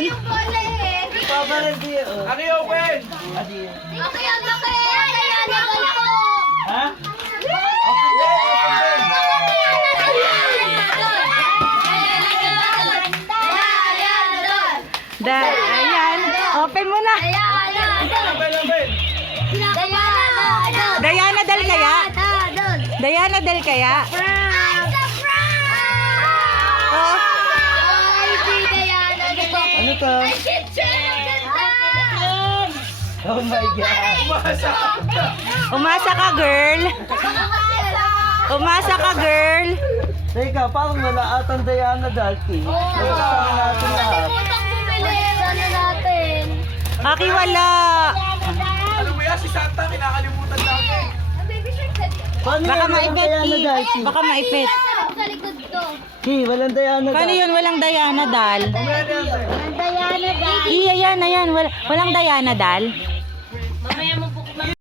yun? Ano yung open? Ha? Open din, Ayan. Open mo na. Open. Diana Del kaya? Diana Del kaya? Oh. Ano to? Oh my God. Umasa ka, girl. Umasa ka, girl. Teka, parang wala atang Diana dati. Kasama natin lahat. Aki, wala. Alam mo yan, si Santa kinakalimutan namin. Paano Baka yan? Walang maipit, Diana Ki. dati. Baka maipit. Ki, walang Diana Paano dati. yun? Walang Diana Dal. Mamaya na yan, tayo. Ayan. Walang Diana Dal. Mamaya mo